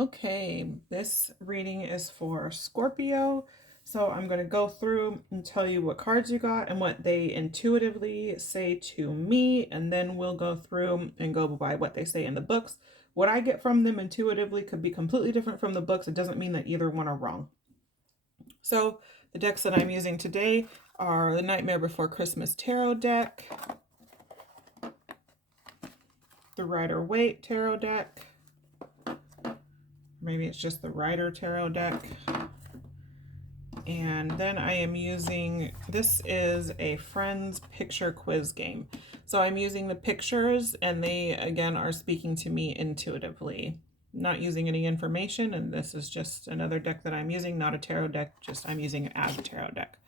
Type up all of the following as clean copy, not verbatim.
Okay, this reading is for Scorpio. So I'm going to go through and tell you what cards you got and what they intuitively say to me, and then we'll go through and go by what they say in the books. What I get from them intuitively could be completely different from the books. It doesn't mean that either one are wrong. So the decks that I'm using today are the Nightmare Before Christmas Tarot deck, the Rider-Waite Tarot deck, maybe it's just the Rider Tarot deck. And then I am using, this is a friend's picture quiz game. So I'm using the pictures and they, again, are speaking to me intuitively. Not using any information, and this is just another deck that I'm using, not a tarot deck, just I'm using it as a tarot deck.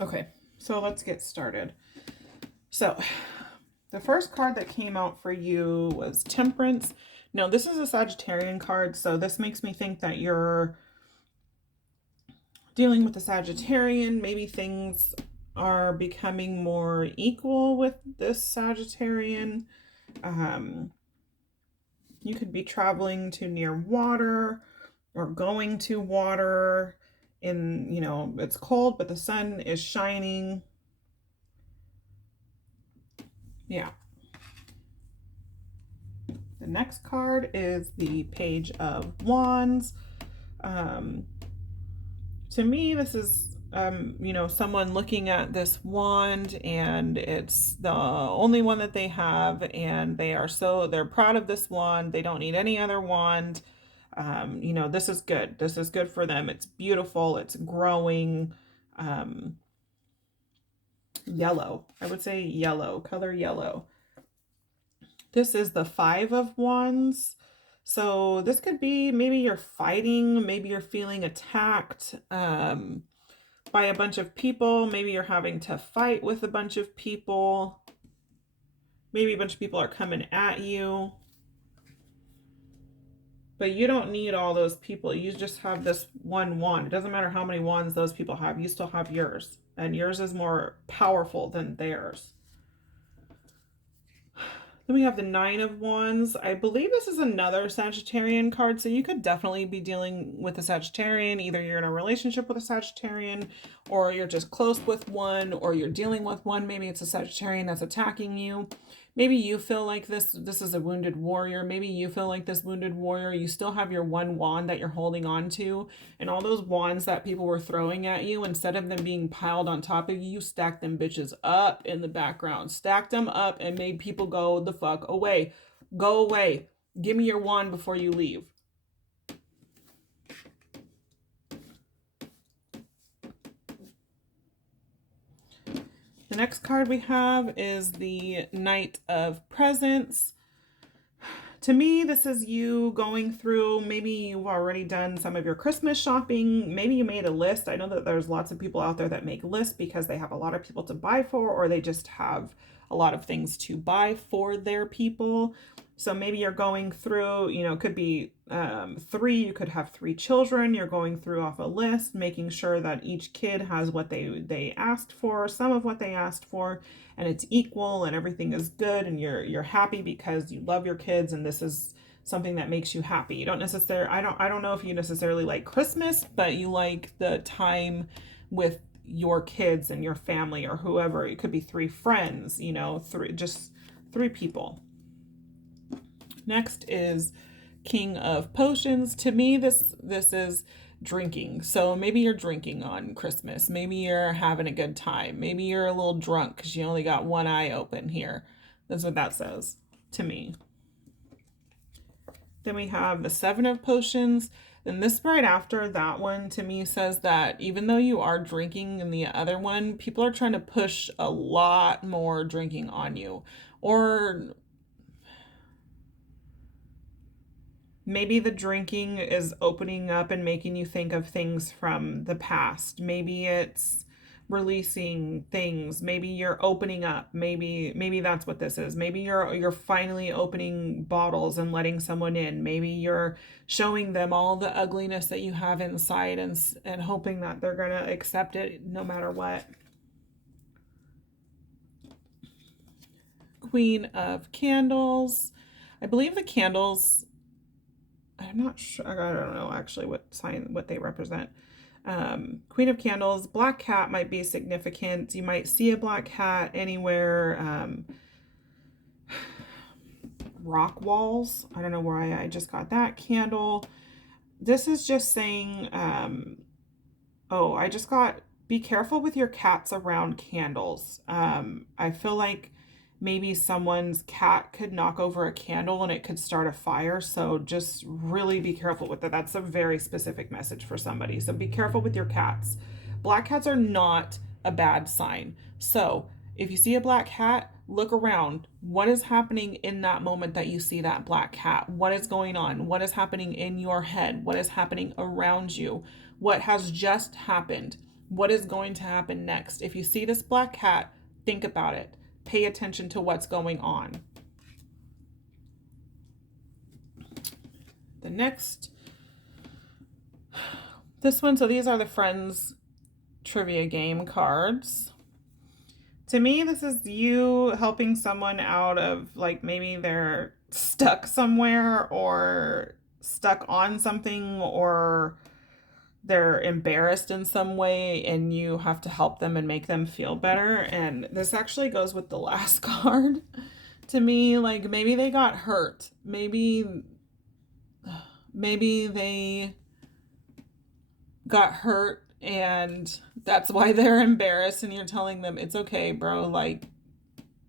Okay, so let's get started. So the first card that came out for you was Temperance. Now, this is a Sagittarian card, so this makes me think that you're dealing with the Sagittarian. Maybe things are becoming more equal with this Sagittarian. You could be traveling to near water or going to water it's cold, but the sun is shining. Yeah. The next card is the Page of Wands. To me, this is, someone looking at this wand, and it's the only one that they have, and they're proud of this wand. They don't need any other wand. This is good. This is good for them. It's beautiful. It's growing. Yellow. I would say yellow, color yellow. This is the Five of Wands. So this could be maybe you're fighting, maybe you're feeling attacked by a bunch of people. Maybe you're having to fight with a bunch of people. Maybe a bunch of people are coming at you. But you don't need all those people. You just have this one wand. It doesn't matter how many wands those people have. You still have yours. And yours is more powerful than theirs. Then we have the Nine of Wands. I believe this is another Sagittarian card, so you could definitely be dealing with a Sagittarian. Either you're in a relationship with a Sagittarian, or you're just close with one, or you're dealing with one. Maybe it's a Sagittarian that's attacking you. Maybe you feel like this is a wounded warrior. Maybe you feel like this wounded warrior. You still have your one wand that you're holding on to. And all those wands that people were throwing at you, instead of them being piled on top of you, you stacked them bitches up in the background. Stacked them up and made people go the fuck away. Go away. Give me your wand before you leave. The next card we have is the Knight of Presents. To me, this is you going through, maybe you've already done some of your Christmas shopping. Maybe you made a list. I know that there's lots of people out there that make lists because they have a lot of people to buy for, or they just have a lot of things to buy for their people. So maybe you're going through, it could be you could have three children. You're going through off a list, making sure that each kid has what they asked for, some of what they asked for, and it's equal and everything is good, and you're happy because you love your kids, and this is something that makes you happy. You don't necessarily, I don't know if you necessarily like Christmas, but you like the time with your kids and your family or whoever. It could be three friends, three people. Next is King of Potions. To me, this is drinking. So maybe you're drinking on Christmas. Maybe you're having a good time. Maybe you're a little drunk because you only got one eye open here. That's what that says to me. Then we have the Seven of Potions. Then this right after that one to me says that even though you are drinking in the other one, people are trying to push a lot more drinking on you. Or maybe the drinking is opening up and making you think of things from the past. Maybe it's releasing things. Maybe you're opening up. Maybe that's what this is. Maybe you're finally opening bottles and letting someone in. Maybe you're showing them all the ugliness that you have inside, and hoping that they're going to accept it no matter what. Queen of Candles. I believe the candles I'm not sure. I don't know actually what they represent. Queen of Candles, black cat might be significant. You might see a black cat anywhere. Rock walls. I don't know why I just got that candle. This is just saying, oh, I just got, be careful with your cats around candles. I feel like maybe someone's cat could knock over a candle and it could start a fire. So just really be careful with that. That's a very specific message for somebody. So be careful with your cats. Black cats are not a bad sign. So if you see a black cat, look around. What is happening in that moment that you see that black cat? What is going on? What is happening in your head? What is happening around you? What has just happened? What is going to happen next? If you see this black cat, think about it. Pay attention to what's going on. The next, this one, so these are the Friends trivia game cards. To me, this is you helping someone out of, like, maybe they're stuck somewhere or stuck on something, or they're embarrassed in some way and you have to help them and make them feel better. And this actually goes with the last card. To me, like, maybe they got hurt. Maybe they got hurt and that's why they're embarrassed, and you're telling them it's okay, bro. Like,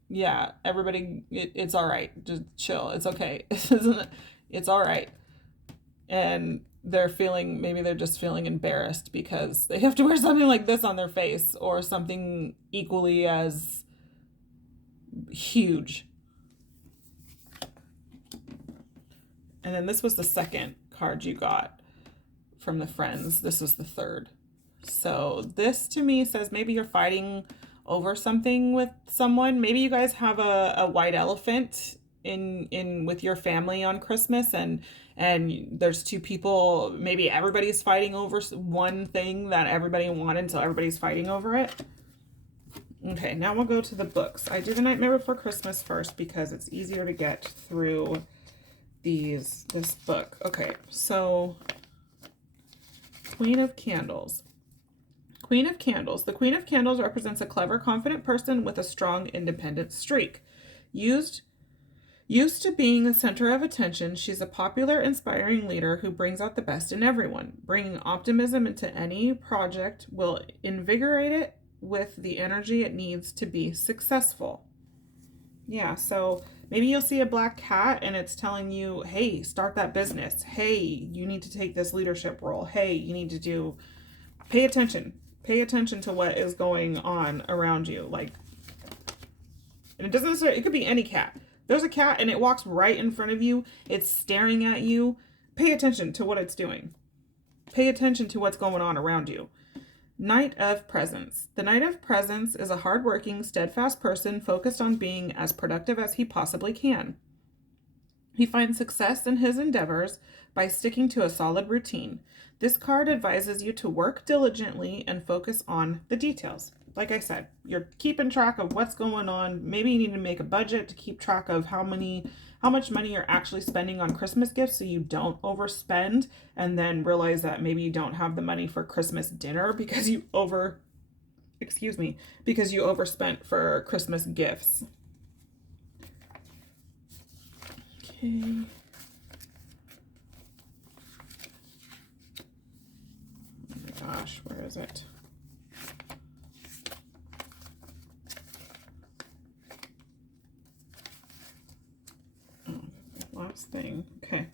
yeah, everybody, it's all right. Just chill. It's okay. It's all right. And maybe they're just feeling embarrassed because they have to wear something like this on their face, or something equally as huge. And then this was the second card you got from the Friends. This was the third. So this to me says maybe you're fighting over something with someone. Maybe you guys have a white elephant in with your family on Christmas, and there's two people, maybe everybody's fighting over one thing that everybody wanted, so everybody's fighting over it. Okay, now we'll go to the books. I do the Nightmare Before Christmas first because it's easier to get through this book. Okay, so Queen of Candles. Queen of Candles. The Queen of Candles represents a clever, confident person with a strong, independent streak. Used to being the center of attention, she's a popular, inspiring leader who brings out the best in everyone. Bringing optimism into any project will invigorate it with the energy it needs to be successful. Yeah, so maybe you'll see a black cat and it's telling you, hey, start that business. Hey, you need to take this leadership role. Hey, you need to pay attention. Pay attention to what is going on around you. Like, and it doesn't necessarily, it could be any cat. There's a cat and it walks right in front of you. It's staring at you. Pay attention to what it's doing. Pay attention to what's going on around you. Knight of Presence. The Knight of Presence is a hardworking, steadfast person focused on being as productive as he possibly can. He finds success in his endeavors by sticking to a solid routine. This card advises you to work diligently and focus on the details. Like I said, you're keeping track of what's going on. Maybe you need to make a budget to keep track of how much money you're actually spending on Christmas gifts so you don't overspend, and then realize that maybe you don't have the money for Christmas dinner because you overspent for Christmas gifts. Okay. Oh my gosh, where is it? Last thing. Okay.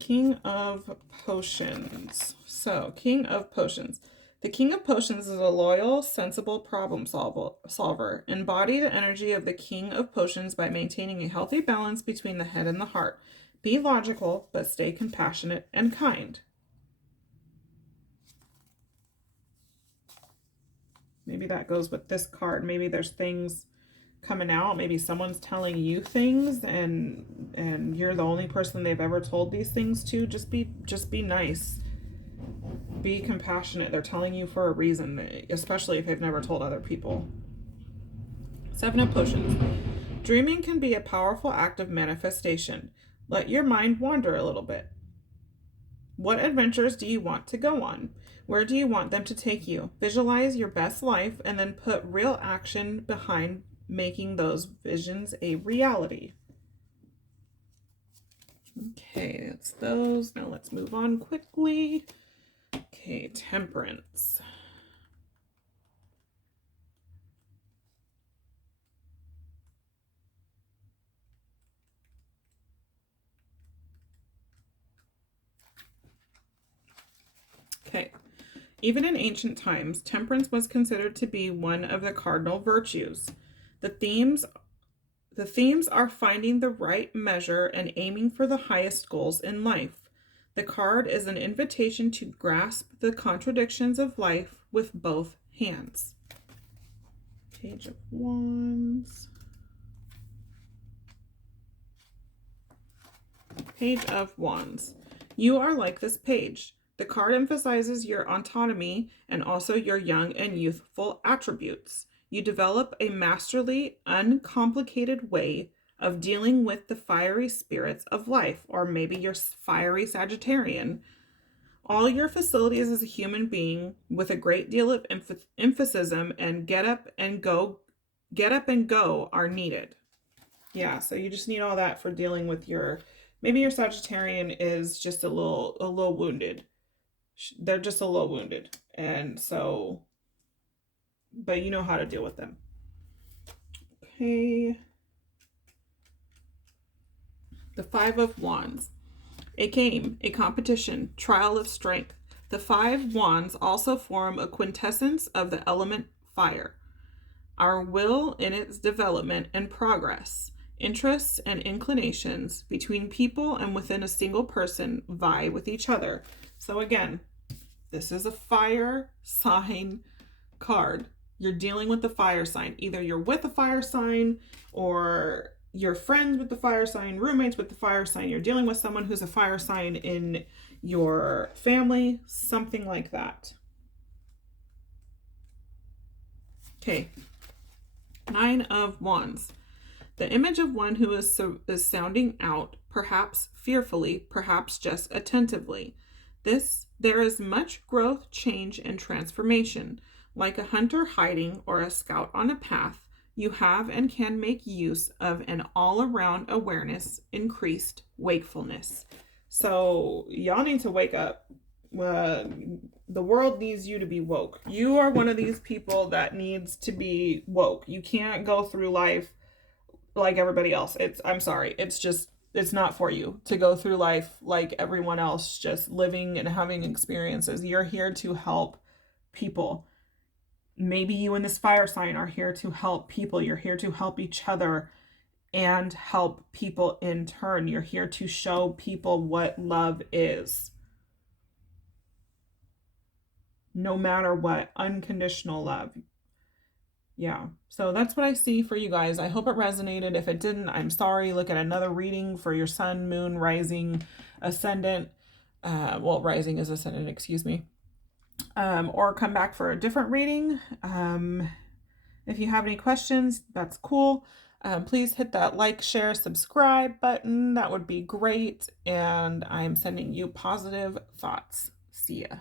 King of Potions. So, King of Potions. The King of Potions is a loyal, sensible problem solver. Embody the energy of the King of Potions by maintaining a healthy balance between the head and the heart. Be logical, but stay compassionate and kind. Maybe that goes with this card. Maybe there's things coming out. Maybe someone's telling you things and you're the only person they've ever told these things to. Just be nice. Be compassionate. They're telling you for a reason, especially if they've never told other people. Seven of Potions. Dreaming can be a powerful act of manifestation. Let your mind wander a little bit. What adventures do you want to go on? Where do you want them to take you? Visualize your best life and then put real action behind making those visions a reality. Okay, that's those. Now let's move on quickly. Okay, Temperance. Okay. Even in ancient times, temperance was considered to be one of the cardinal virtues. The themes are finding the right measure and aiming for the highest goals in life. The card is an invitation to grasp the contradictions of life with both hands. Page of Wands. Page of Wands. You are like this page. The card emphasizes your autonomy and also your young and youthful attributes. You develop a masterly, uncomplicated way of dealing with the fiery spirits of life, or maybe you're fiery Sagittarian. All your facilities as a human being with a great deal of emphasis and get up and go are needed. Yeah, so you just need all that for dealing with maybe your Sagittarian is just a little wounded. They're just a little wounded. And so, but you know how to deal with them. Okay. The Five of Wands. A game, a competition, trial of strength. The five wands also form a quintessence of the element fire. Our will in its development and progress. Interests and inclinations between people and within a single person vie with each other. So again, this is a fire sign card. You're dealing with the fire sign. Either you're with a fire sign or you're friends with the fire sign, roommates with the fire sign. You're dealing with someone who's a fire sign in your family, something like that. Okay. Nine of Wands. The image of one who is sounding out, perhaps fearfully, perhaps just attentively. There is much growth, change, and transformation. Like a hunter hiding or a scout on a path, you have and can make use of an all-around awareness, increased wakefulness. So y'all need to wake up. The world needs you to be woke. You are one of these people that needs to be woke. You can't go through life like everybody else. I'm sorry. It's not for you to go through life like everyone else, just living and having experiences. You're here to help people. Maybe you and this fire sign are here to help people. You're here to help each other and help people in turn. You're here to show people what love is. No matter what, unconditional love. Yeah, so that's what I see for you guys. I hope it resonated. If it didn't, I'm sorry. Look at another reading for your sun, moon, rising, ascendant. Rising is ascendant, excuse me. Or come back for a different reading. If you have any questions, that's cool. Please hit that like, share, subscribe button. That would be great. And I'm sending you positive thoughts. See ya.